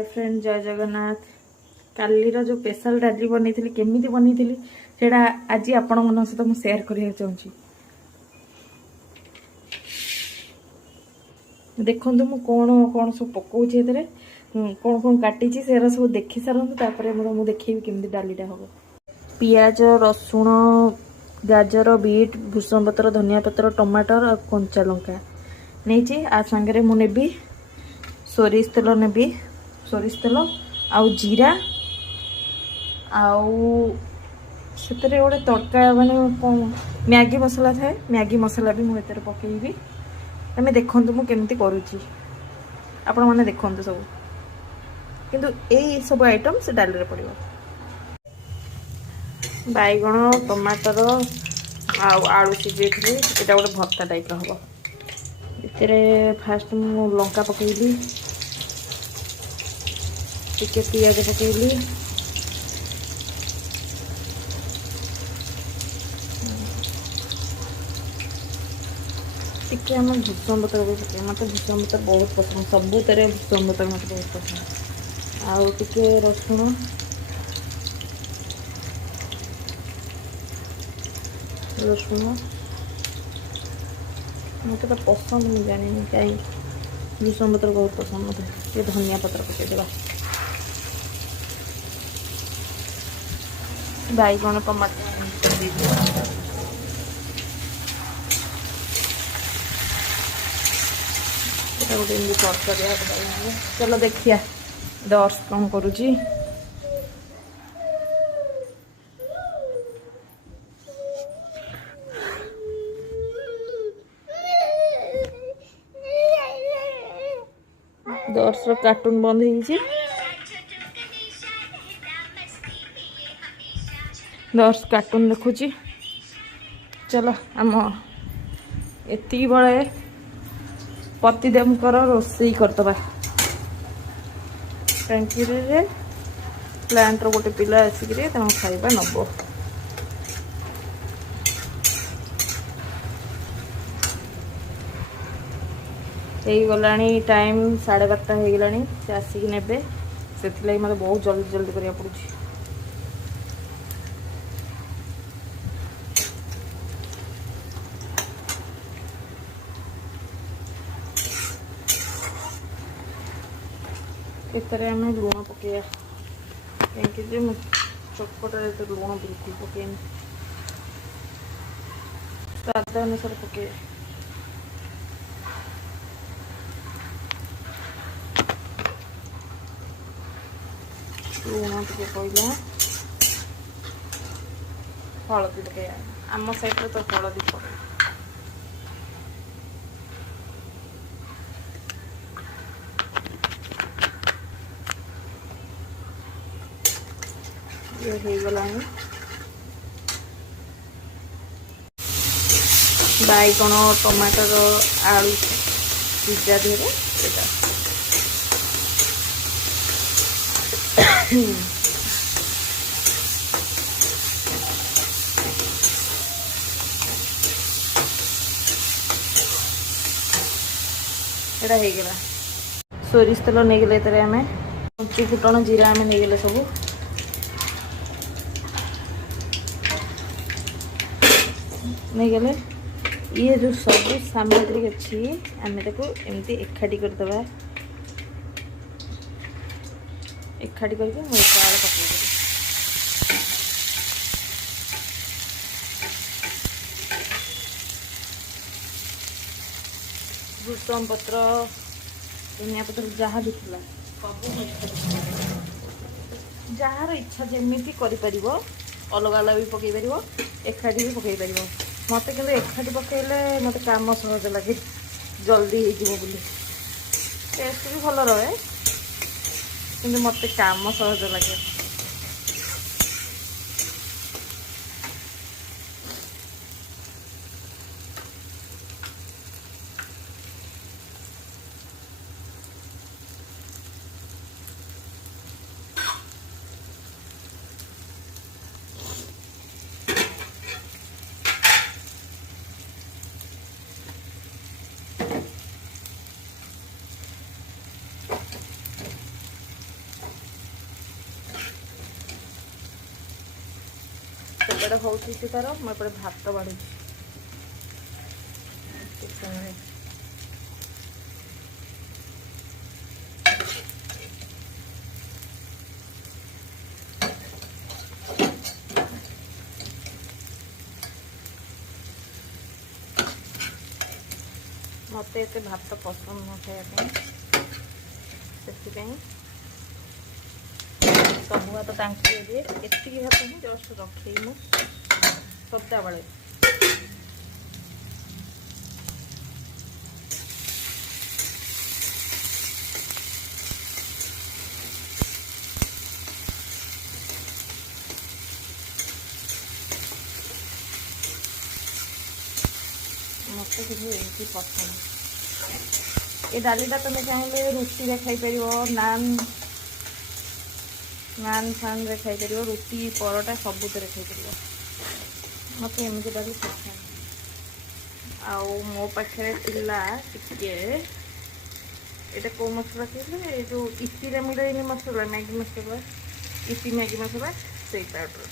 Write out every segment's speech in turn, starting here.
Hi friend जय जगन्नाथ। कालीर जो special डाली बनी केमी बनी सेटा आज आपण मन सहित मुझे सेयार करने चाहूँगी। देखु मु कौन कौन सब पकाऊे कौन कौन काटी सेरा सब देखी सारूँ मुझे देखी केमी डालीटा हम। पियाज रसुण गाजर बीट भूषण पत्र धनिया पत्र टमाटर और कंचा लंका नहीं आ सांगे मु नेबी सोरिष तेल नेबी सोरिष तेल आउ जीरा आउ से गोटे तड़का माने मैगी मसला थाए मैगी मसला भी मुझे पकईबी। तमें देखु मुझे करुच्ची आपण मैंने देखु सब किंतु यही सब आइटम से डाली पड़ो बैगण टमाटर आलू सीझे यहाँ गोटे भर्ता टाइप हम ये फास्ट मु लंका पकईली टिके पियाज पकईली टिके आम भूषण पत्र भी पकई मत भूषण पत्र बहुत पसंद सबुत भूषण पत्र मत बहुत पसंद आउ टिके रसुण रसुण मत तो पसंद नहीं जानी कहीं भूषण पत्र बहुत पसंद मत ये धनिया पत्र पकईदेवा बैगण टमाटर गोटे तड़का चलो देखिया दर्श कौन करुची। दर्श कार्टून बंद हो दर्श कार्टून देखुची। चलो आम एति बड़े पतिदेवकर रोषे करदबा टंकी प्लांट गोटे पिला आसिक खाଇବା नब गला टाइम 12:30 हो गलानी से आसिक ने से मतलब बहुत जल्दी जल्दी करिया पड़ुछि। इतने आम लुण पकईया कहीं चटपटा तो लुण बिल्कुल पकईनि स्वाद अनुसार पकईया। लुण टे कहला हलदी पकईया आम साइड तो हलदी पड़े ये हो गला बैगण टमाटर आलू सीझा देहरे एटा हो गला सोरिष तेल नहीं गले आम पंचु फुटण जीरा आम नहीं गले सब नहीं गले ये जो सब सामग्री अच्छी आम एमती एकाठी करदे एकाठी करके पकड़ भूषण पत्र धनिया पत्र जहाँ भी थी सब जार इच्छा जमी कर अलग अलग भी पकई पार एकाठी भी पकई पार मत कि एकाठी पकईले मत काम सहज लगे जल्दी हो टेस्ट भी भल रहे कि मत काम सहज लगे। ସିଆଡ଼େ ହେଉଛି ସେ ତାର, ମୁଁ ଏପଟେ ଭାତ ବାଢ଼ୁଛି। मत एत भात पसंद न खाया से सब भात टांकी दिए एति भात ही जस्ट रखे मु सदा बेले मत किसी पसंद ये डालीटा तुम चाहिए रुटी रे खाई पार नान नान फान रे खाई पार रुटी परोटा सबुत खाई पार मत एमती डाली पसंद आउ मो पाखे टिके ये कौ मसला कहले जो इपी मिले मसला मैगी मसला इपी मैगी मसला से पाउडर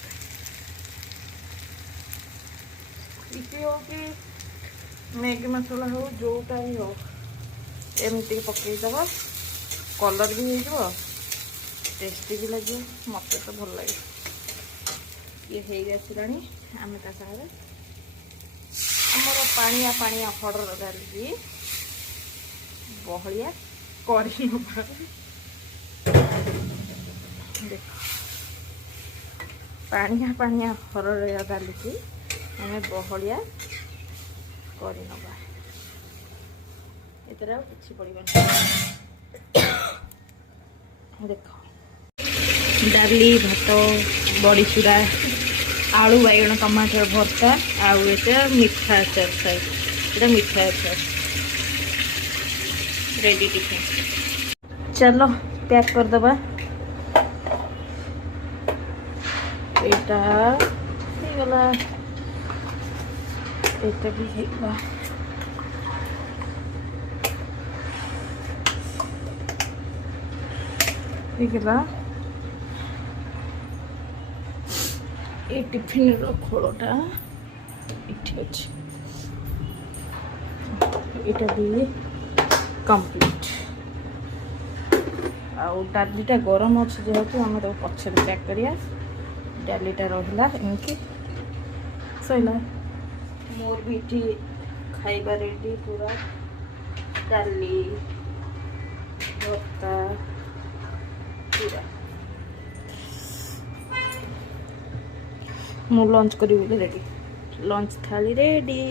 इपी हो कि मैगी मसला हो जोटा ही हो एमती पकईदब कलर भी हो टेस्टी भी लगे मत तो भल लगे ये हो गला आम सागर आमर पानिया पानिया हरर डाली बहलिया कर देख पानिया पानिया हरर डाली आम बहलिया कर एतर किसी पड़े देख डाली भात बड़ी चूड़ा आलू बैगण टमाटर भर्ता आउ ये मीठा आचार साइड ये मीठा आचार रेडी टिफिन चलो पैक करदबा यहाँ गला ये भी होगा ये टिफिन खोलटा इठी अच्छे यहाँ भी कंप्लीट आउ डालीटा गरम अच्छे जेहेतु आम तो पचर पैक करिया डालीटा रहा एमती सैला मोर भी ये खाइबा रेडी पूरा डाली भर्ता पूरा मु लंच करी रेडी लंच थाली रेडी।